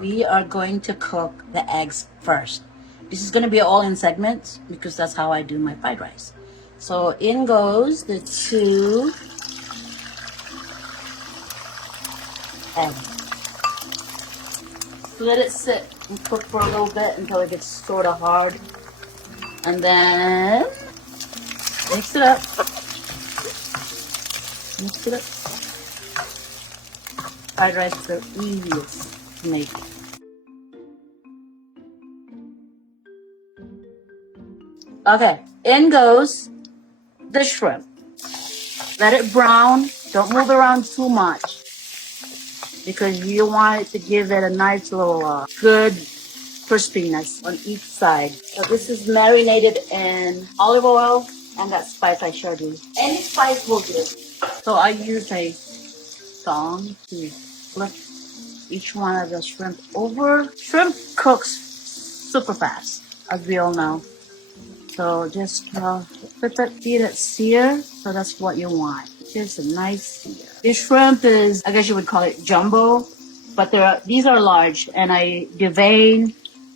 We are going to cook the eggs first. This is going to be all in segments because that's how I do my fried rice. So in goes the 2 eggs. Let it sit and cook for a little bit until it gets sort of hard. And then mix it up. Mix it up. Fried rice is the easiest to make. Okay, in goes the shrimp. Let it brown. Don't move around too much because you want it to give it a nice little good crispiness on each side. So this is marinated in olive oil and that spice I showed you. Any spice will do. So I use a thong to flip each one of the shrimp over. Shrimp cooks super fast, as we all know. So just flip it, feed it sear. So that's what you want. Just a nice sear. This shrimp is, I guess you would call it jumbo, but these are large, and I devein,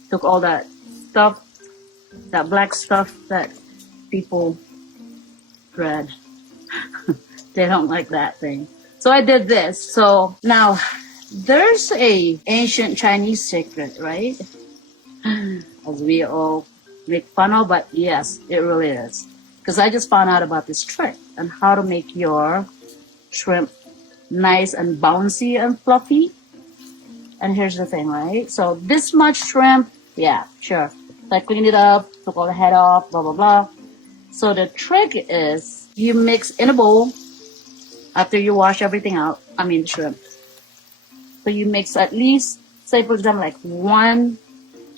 took all that stuff, that black stuff that people dread. They don't like that thing. So I did this. So now there's a ancient Chinese secret, right? As we all make fun of, but yes, it really is. Because I just found out about this trick and how to make your shrimp nice and bouncy and fluffy. And here's the thing, right? So this much shrimp, yeah, sure. So I cleaned it up, took all the head off, blah, blah, blah. So the trick is you mix in a bowl after you wash everything out, the shrimp. So you mix at least, say for example, like 1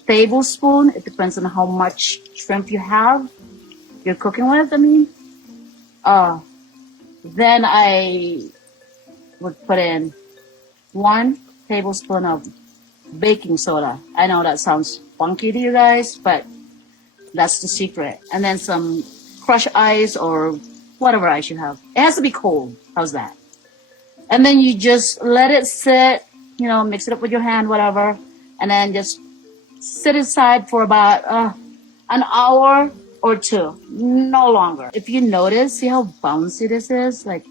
tablespoon. It depends on how much shrimp you're cooking with, then I would put in 1 tablespoon of baking soda. I know that sounds funky to you guys, but that's the secret. And then some crushed ice or whatever ice you have. It has to be cold. How's that? And then you just let it sit, mix it up with your hand, whatever. And then just sit aside for about an hour or 2, no longer. If you notice, see how bouncy this is? Like,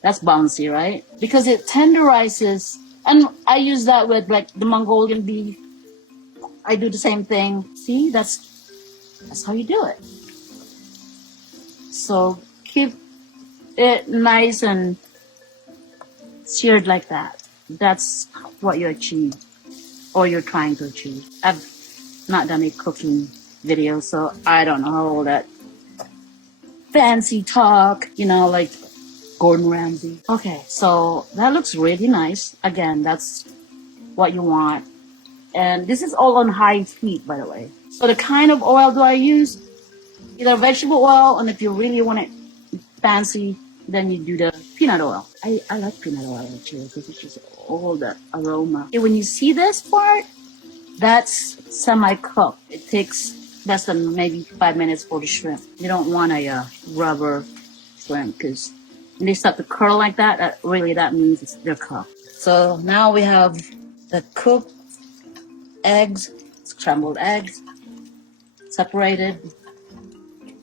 that's bouncy, right? Because it tenderizes, and I use that with like the Mongolian beef. I do the same thing. See, that's how you do it. So keep it nice and seared like that. That's what you achieve, or you're trying to achieve. I've not done a cooking video, so I don't know all that fancy talk, like Gordon Ramsay. Okay, so that looks really nice. Again, that's what you want. And this is all on high heat, by the way. So the kind of oil do I use? Either vegetable oil, and if you really want it fancy, then you do the peanut oil. I like peanut oil actually because it's just all the aroma. Okay, when you see this part, that's semi-cooked. It takes less than maybe 5 minutes for the shrimp. You don't want a rubber shrimp because when they start to curl like that, that means they're cooked. So now we have the cooked eggs, scrambled eggs, separated,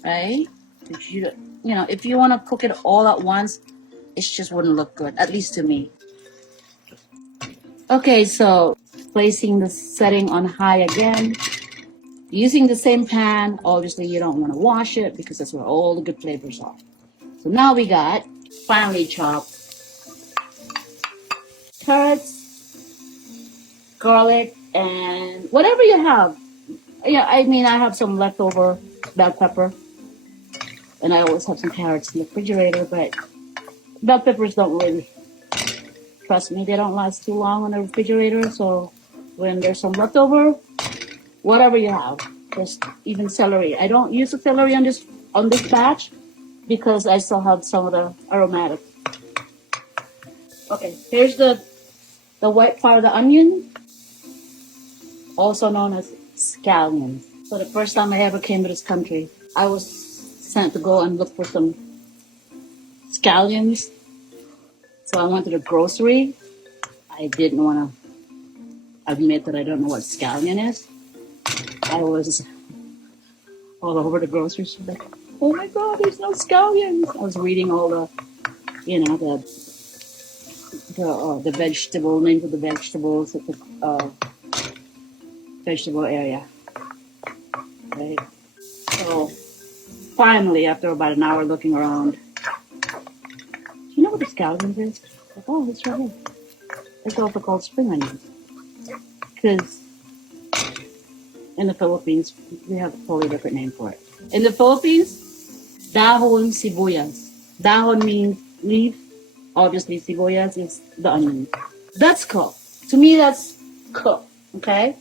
right? If you want to cook it all at once, it just wouldn't look good, at least to me. Okay, so placing the setting on high again. Using the same pan, obviously you don't want to wash it because that's where all the good flavors are. So now we got finely chopped carrots, garlic, and whatever you have. Yeah, I have some leftover bell pepper, and I always have some carrots in the refrigerator, but bell peppers don't really, trust me, they don't last too long in the refrigerator. So when there's some leftover, whatever you have, just even celery. I don't use the celery on this batch because I still have some of the aromatic. Okay, here's the white part of the onion, also known as scallions. So the first time I ever came to this country, I was sent to go and look for some scallions. So I went to the grocery. I didn't want to admit that I don't know what scallion is. I was all over the grocery store like, oh my god, there's no scallions. I was reading all the, the vegetable names of the vegetables at the vegetable area. Right. So finally, after about an hour looking around, do you know what the scallions is? Like, oh, it's right here. It's also called spring onions. Because in the Philippines, we have a totally different name for it. In the Philippines, dahon sibuyas. Dahon means leaf. Obviously, sibuyas is the onion. That's cooked. To me, that's cooked. Okay?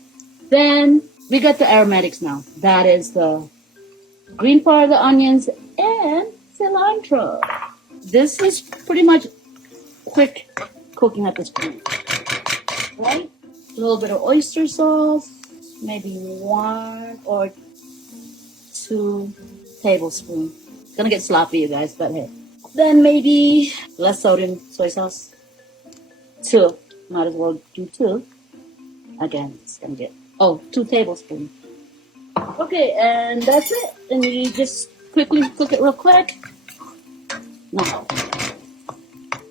Then we got the aromatics now. That is the green part of the onions and cilantro. This is pretty much quick cooking at this point. Right? A little bit of oyster sauce, maybe 1 or 2 tablespoons. It's gonna get sloppy, you guys, but hey. Then maybe less sodium soy sauce. 2. Might as well do 2. Again, it's gonna get 2 tablespoons. Okay, and that's it. And you just quickly cook it real quick. Now,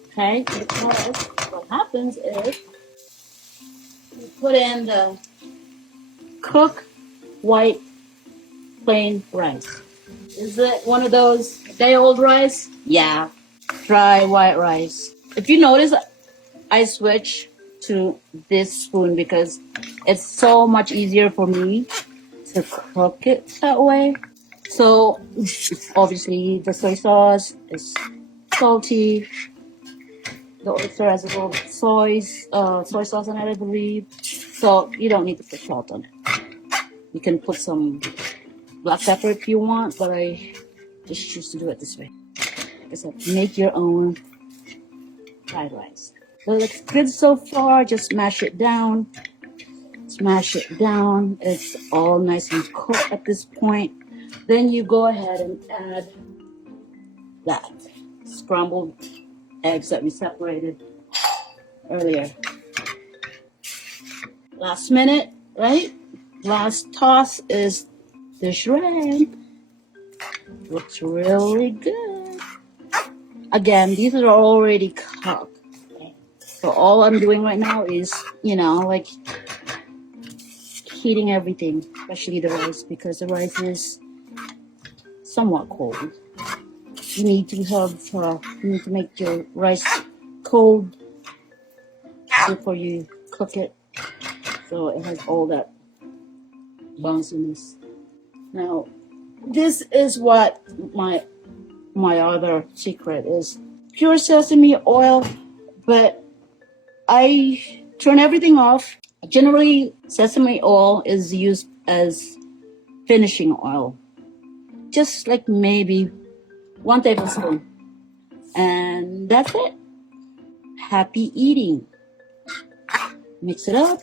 okay, because what happens is you put in the cooked white plain rice. Is it one of those day-old rice? Yeah, dry white rice. If you notice, I switch to this spoon because it's so much easier for me to cook it that way. So obviously the soy sauce is salty. The oyster has a little soy sauce in it, I believe. So you don't need to put salt on it. You can put some black pepper if you want, but I just choose to do it this way. Like I said, make your own fried rice. So it looks good so far. Just mash it down. Smash it down. It's all nice and cooked at this point. Then you go ahead and add that scrambled eggs that we separated earlier. Last minute, right? Last toss is the shrimp. Looks really good. Again, these are already cooked. So all I'm doing right now is, like heating everything, especially the rice, because the rice is somewhat cold. You need to make your rice cold before you cook it, so it has all that bounciness. Now, this is what my other secret is: pure sesame oil, but I turn everything off. Generally, sesame oil is used as finishing oil, just like maybe 1 tablespoon, and that's it. Happy eating. Mix it up,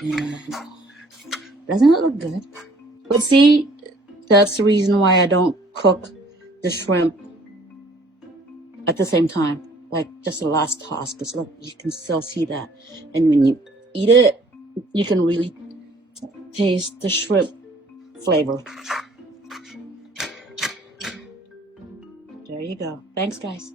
and doesn't it look good? But see, that's the reason why I don't cook the shrimp at the same time, like just the last toss, because look, you can still see that. And when you eat it, you can really taste the shrimp flavor. There you go. Thanks, guys.